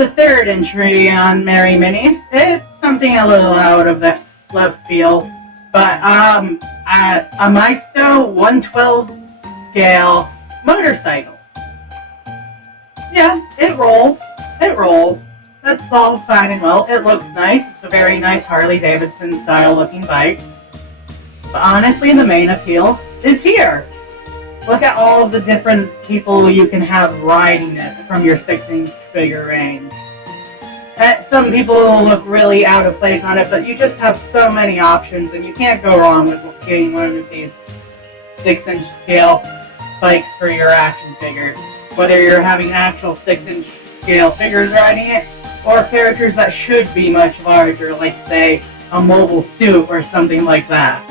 the third entry on Merry Minis. It's something a little out of the left field, but a Maisto 112 scale motorcycle. Yeah, it rolls. It rolls. That's all fine and well. It looks nice. It's a very nice Harley Davidson style looking bike. But honestly, the main appeal is here. Look at all of the different people you can have riding it from your 6-inch figure range. Some people look really out of place on it, but you just have so many options, and you can't go wrong with getting one of these 6-inch scale bikes for your action figures. Whether you're having actual 6-inch scale figures riding it, or characters that should be much larger, like, say, a mobile suit or something like that.